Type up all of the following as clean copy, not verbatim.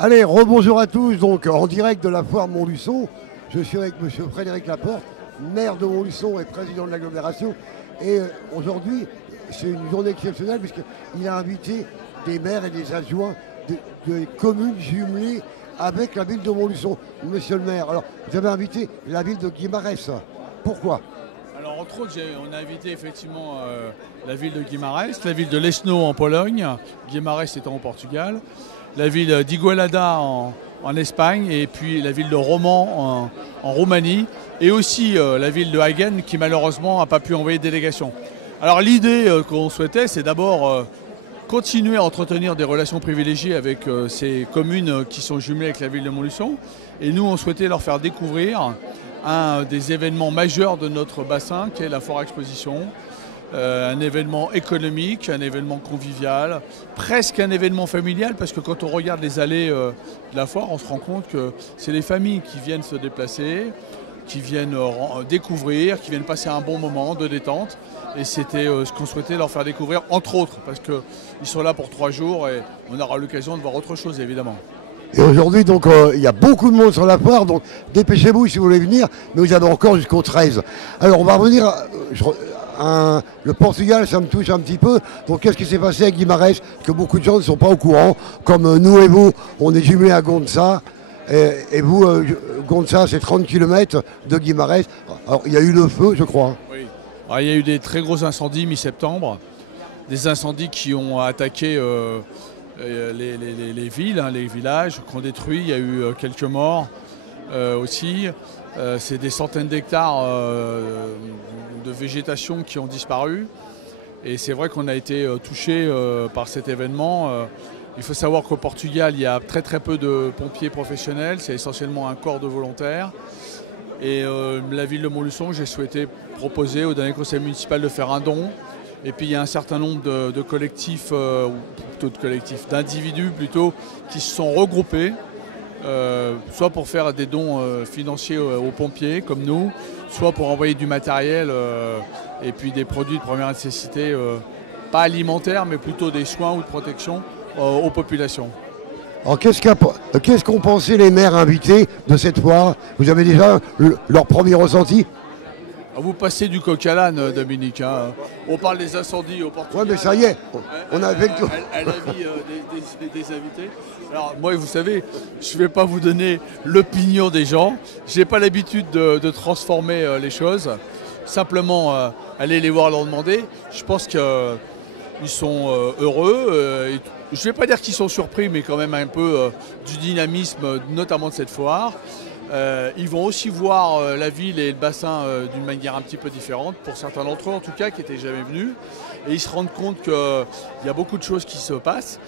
Allez, rebonjour à tous, donc en direct de la foire Montluçon. Je suis avec M. Frédéric Laporte, maire de Montluçon et président de l'agglomération. Et aujourd'hui, c'est une journée exceptionnelle puisqu'il a invité des maires et des adjoints de communes jumelées avec la ville de Montluçon. Monsieur le maire, alors vous avez invité la ville de Guimarães. Pourquoi? Alors entre autres, on a invité effectivement la ville de Guimarães, la ville de Lesno en Pologne, Guimarães étant au Portugal, la ville d'Igualada en Espagne et puis la ville de Romans en Roumanie et aussi la ville de Hagen qui malheureusement n'a pas pu envoyer de délégation. Alors l'idée qu'on souhaitait, c'est d'abord continuer à entretenir des relations privilégiées avec ces communes qui sont jumelées avec la ville de Montluçon. Et nous, on souhaitait leur faire découvrir un des événements majeurs de notre bassin, qui est la Foire Exposition. Un événement économique, un événement convivial, presque un événement familial, parce que quand on regarde les allées de la foire, on se rend compte que c'est les familles qui viennent se déplacer, qui viennent découvrir, qui viennent passer un bon moment de détente. Et c'était ce qu'on souhaitait leur faire découvrir, entre autres, parce qu'ils sont là pour 3 jours et on aura l'occasion de voir autre chose, évidemment. Et aujourd'hui, donc, il y a beaucoup de monde sur la foire, donc dépêchez-vous si vous voulez venir, mais vous avez encore jusqu'au 13. Alors, on va revenir, le Portugal, ça me touche un petit peu, donc qu'est-ce qui s'est passé à Guimarães? Que beaucoup de gens ne sont pas au courant, comme nous et vous, on est jumelés à Gonça, et vous, Gonça, c'est 30 km de Guimarães. Alors, il y a eu le feu, je crois. Oui. Alors, il y a eu des très gros incendies mi-septembre, des incendies qui ont attaqué les villes, les villages qui ont détruit. Il y a eu quelques morts aussi. C'est des centaines d'hectares de végétation qui ont disparu. Et c'est vrai qu'on a été touché par cet événement. Il faut savoir qu'au Portugal, il y a très très peu de pompiers professionnels. C'est essentiellement un corps de volontaires. Et la ville de Montluçon, j'ai souhaité proposer au dernier conseil municipal de faire un don. Et puis il y a un certain nombre de collectifs, ou plutôt de collectifs, d'individus plutôt, qui se sont regroupés, soit pour faire des dons financiers aux pompiers comme nous, soit pour envoyer du matériel et puis des produits de première nécessité, pas alimentaires, mais plutôt des soins ou de protection aux populations. Alors qu'est-ce qu'ont pensé les maires invités de cette foire? Vous avez déjà leur premier ressenti? Vous passez du coq à l'âne, Dominique. Hein. On parle des incendies au Portugal. Oui, mais ça y est, on a fait le tour. À l'avis des invités. Alors, moi, vous savez, je ne vais pas vous donner l'opinion des gens. Je n'ai pas l'habitude de transformer les choses. Simplement, aller les voir, leur demander. Je pense qu'ils sont heureux. Je ne vais pas dire qu'ils sont surpris, mais quand même un peu du dynamisme, notamment de cette foire. Ils vont aussi voir la ville et le bassin d'une manière un petit peu différente, pour certains d'entre eux en tout cas, qui n'étaient jamais venus. Et ils se rendent compte qu'il y a beaucoup de choses qui se passent.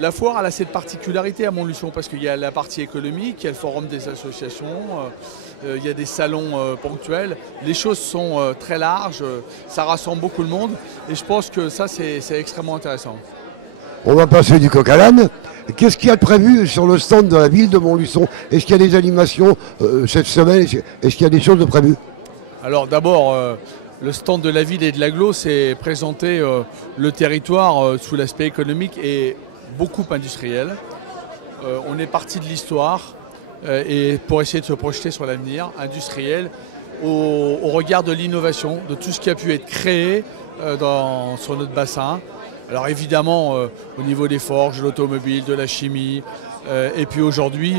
La foire elle a cette particularité à Montluçon, parce qu'il y a la partie économique, il y a le forum des associations, il y a des salons ponctuels. Les choses sont très larges, ça rassemble beaucoup de monde. Et je pense que ça, c'est extrêmement intéressant. On va passer du coq à l'âne. Qu'est-ce qu'il y a de prévu sur le stand de la ville de Montluçon? Est-ce qu'il y a des animations cette semaine? Est-ce qu'il y a des choses de prévues? Alors d'abord, le stand de la ville et de l'agglo, c'est présenter le territoire sous l'aspect économique et beaucoup industriel. On est parti de l'histoire et pour essayer de se projeter sur l'avenir industriel au regard de l'innovation, de tout ce qui a pu être créé sur notre bassin. Alors évidemment, au niveau des forges, de l'automobile, de la chimie, et puis aujourd'hui,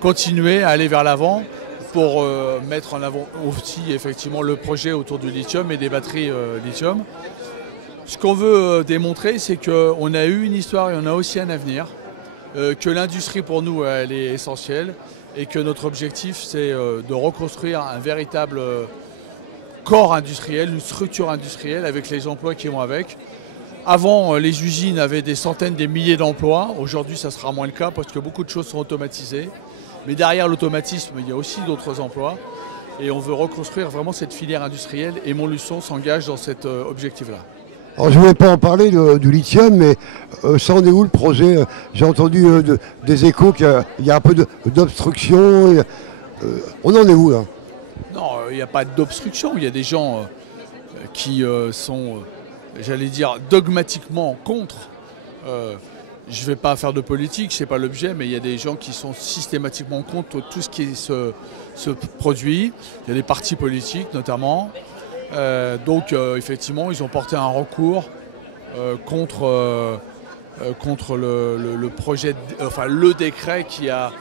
continuer à aller vers l'avant pour mettre en avant aussi effectivement le projet autour du lithium et des batteries lithium. Ce qu'on veut démontrer, c'est qu'on a eu une histoire et on a aussi un avenir, que l'industrie pour nous, elle est essentielle, et que notre objectif, c'est de reconstruire un véritable corps industriel, une structure industrielle avec les emplois qui vont avec. Avant, les usines avaient des centaines, des milliers d'emplois. Aujourd'hui, ça sera moins le cas parce que beaucoup de choses sont automatisées. Mais derrière l'automatisme, il y a aussi d'autres emplois. Et on veut reconstruire vraiment cette filière industrielle. Et Montluçon s'engage dans cet objectif-là. Alors, je ne voulais pas en parler du lithium, mais ça en est où le projet? J'ai entendu des échos qu'il y a un peu d'obstruction. On en est où là? Non, il n'y a pas d'obstruction. Il y a des gens qui sont... j'allais dire dogmatiquement contre je ne vais pas faire de politique, ce n'est pas l'objet, mais il y a des gens qui sont systématiquement contre tout ce qui se produit. Il y a des partis politiques notamment. Donc effectivement, ils ont porté un recours contre le projet, enfin le décret qui a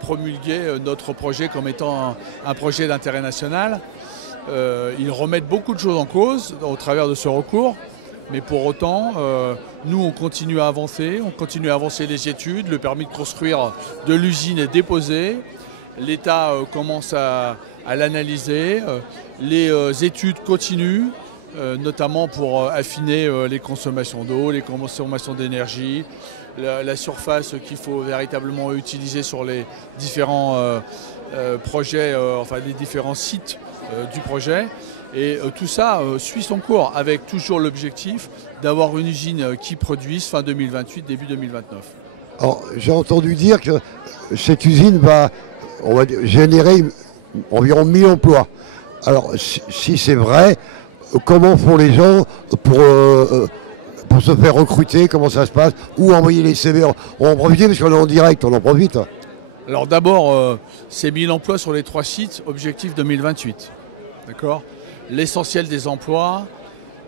promulgué notre projet comme étant un projet d'intérêt national. Ils remettent beaucoup de choses en cause au travers de ce recours. Mais pour autant, nous, on continue à avancer les études, le permis de construire de l'usine est déposé, l'État commence à l'analyser, les études continuent, notamment pour affiner les consommations d'eau, les consommations d'énergie, la surface qu'il faut véritablement utiliser sur les différents projets, enfin les différents sites du projet. Et tout ça suit son cours avec toujours l'objectif d'avoir une usine qui produise fin 2028, début 2029. Alors, j'ai entendu dire que cette usine va, on va dire, générer environ 1000 emplois. Alors, si c'est vrai, comment font les gens pour se faire recruter? Comment ça se passe? Où envoyer les CV? On va en profiter parce qu'on est en direct, on en profite. Alors d'abord, c'est 1000 emplois sur les 3 sites, objectif 2028. D'accord ? L'essentiel des emplois,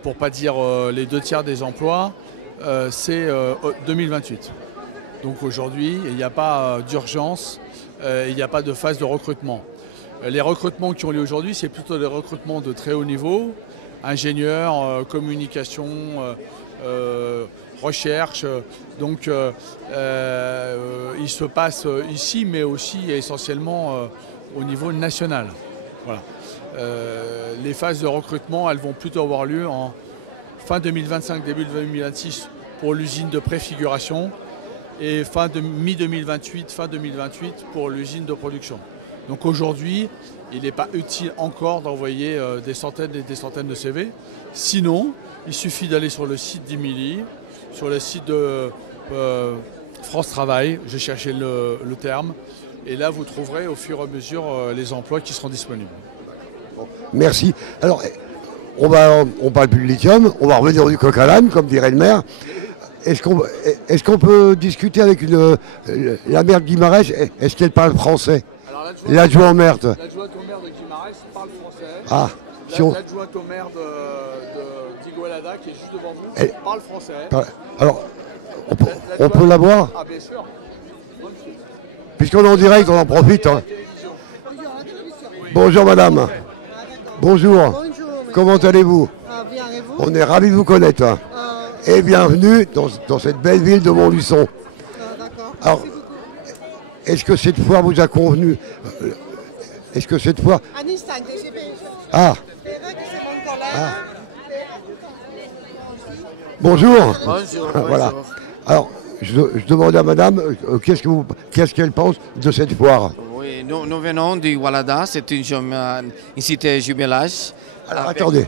pour ne pas dire les 2/3 des emplois, c'est 2028. Donc aujourd'hui, il n'y a pas d'urgence, il n'y a pas de phase de recrutement. Les recrutements qui ont lieu aujourd'hui, c'est plutôt des recrutements de très haut niveau, ingénieurs, communication, recherche. Donc il se passe ici, mais aussi essentiellement au niveau national. Voilà. Les phases de recrutement, elles vont plutôt avoir lieu en fin 2025, début 2026 pour l'usine de préfiguration et mi-2028, fin 2028 pour l'usine de production. Donc aujourd'hui, il n'est pas utile encore d'envoyer des centaines et des centaines de CV. Sinon, il suffit d'aller sur le site d'Imili, sur le site de France Travail, j'ai cherché le terme, et là vous trouverez au fur et à mesure les emplois qui seront disponibles. Merci. Alors, on parle plus de lithium, on va revenir du coq à l'âne, comme dirait le maire. Est-ce qu'on peut discuter avec la maire de Guimarães? Est-ce qu'elle parle français? L'adjoint au maire. L'adjointe au maire de Guimarães parle français. Ah, l'adjointe au maire d'Igualada, qui est juste devant vous, parle français. Alors, on peut la voir? Ah, bien sûr. Puisqu'on est en direct, on en profite. Hein. Bonjour madame. Bonjour. Bonjour. Comment allez-vous? Bien, et vous? On est ravis de vous connaître. Hein. Et bienvenue dans cette belle ville de Montluçon. D'accord. Alors, est-ce que cette fois vous a convenu? Est-ce que cette fois... Un instant, je vais... Ah. Ah. Bonjour. Bonjour. Voilà. Alors, je demandais à madame qu'est-ce qu'elle pense de cette foire. Oui, nous venons d'Igualada, c'est une cité jumelage. Alors attendez,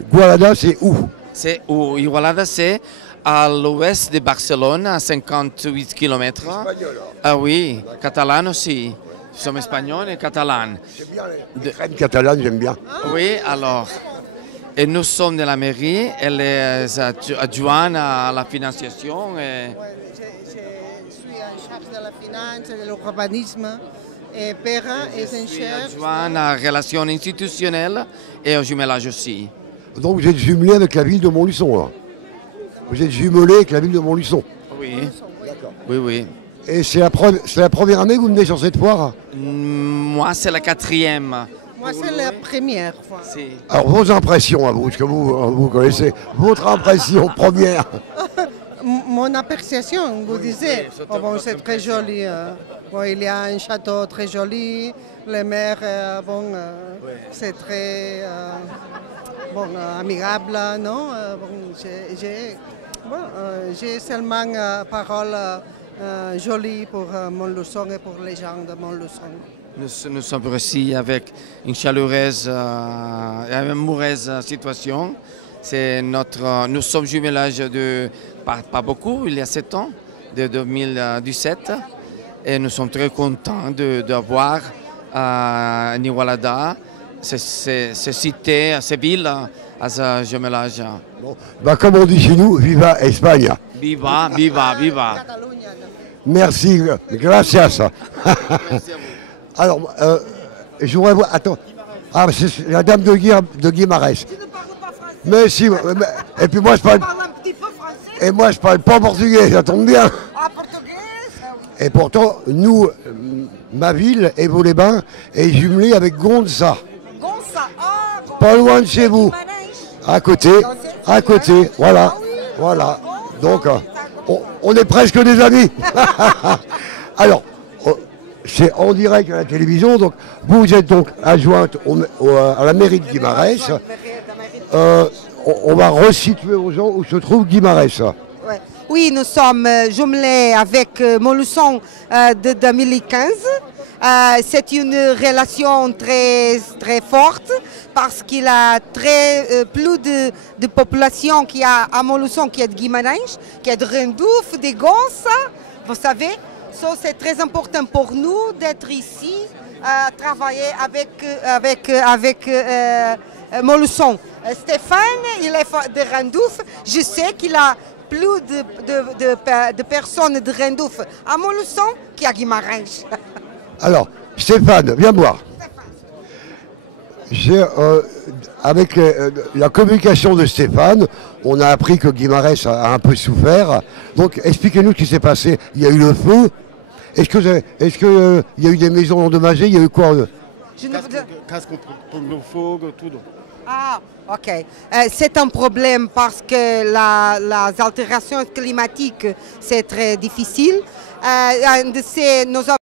Igualada c'est où? C'est où Igualada, c'est à l'ouest de Barcelone, à 58 km. Ah oui, catalan aussi. Nous sommes espagnols et catalans. C'est bien les crèmes catalanes, j'aime bien. Oui, alors. Et nous sommes de la mairie, elle est adjointe à la financiation. Et... Je suis en charge de la finance et de l'urbanisme. Et Pere est un chef. Adjointe à la relation institutionnelle et au jumelage aussi. Donc vous êtes jumelé avec la ville de Montluçon, là. Vous êtes jumelé avec la ville de Montluçon. Oui, oui, oui. Et c'est la première année que vous venez sur cette foire? Moi, c'est la 4e. Moi, c'est la première fois. Alors vos impressions à vous, ce que vous connaissez, votre impression première? Mon appréciation, vous disiez, oh, bon, c'est très joli. Bon, il y a un château très joli, les mers, bon, c'est très bon, amigable, non? J'ai seulement parole jolie pour Montluçon et pour les gens de Montluçon. Nous sommes aussi avec une chaleureuse et amoureuse situation. Nous sommes jumelage de pas beaucoup, il y a 7 ans, de 2017. Et nous sommes très contents d'avoir à Igualada ces cités, ces villes à ce jumelage. Bon, bah, comme on dit chez nous, viva Espagne. Viva, viva, viva. Merci, gracias. Alors, je voudrais voir. Attends. Ah, c'est la dame de Guimarães. Tu ne parles pas français. Mais si. Et puis moi, je parle. Tu parles un petit peu français. Et moi, je parle pas portugais, ça tombe bien. Ah, portugais, ça oui. Et pourtant, nous, ma ville, Évaux-les-Bains, est jumelée avec Gonça. Gonça, ah, Pas loin de chez vous. À côté, voilà. Ah oui. Voilà. Donc, on est presque des amis. Alors, c'est en direct à la télévision. Donc, vous êtes donc adjointe à la mairie de Guimarães. On va resituer aux gens où se trouve Guimarães. Ouais. Oui, nous sommes jumelés avec Montluçon de 2015. C'est une relation très, très forte parce qu'il a plus de population qu'il y a à Montluçon, qui est de Guimarães, qui est de Rendouf, de Gonça, vous savez. C'est très important pour nous d'être ici, travailler avec Montluçon. Stéphane, il est de Rendouf. Je sais qu'il a plus de personnes de Rendouf à Montluçon qu'à Guimarães. Alors, Stéphane, viens voir. Avec la communication de Stéphane, on a appris que Guimarães a un peu souffert. Donc, expliquez-nous ce qui s'est passé. Il y a eu le feu. Est-ce qu'il y a eu des maisons endommagées? Il y a eu quoi? Casque pour le fogo, tudo. Ah, ok. C'est un problème parce que les altérations climatiques, c'est très difficile.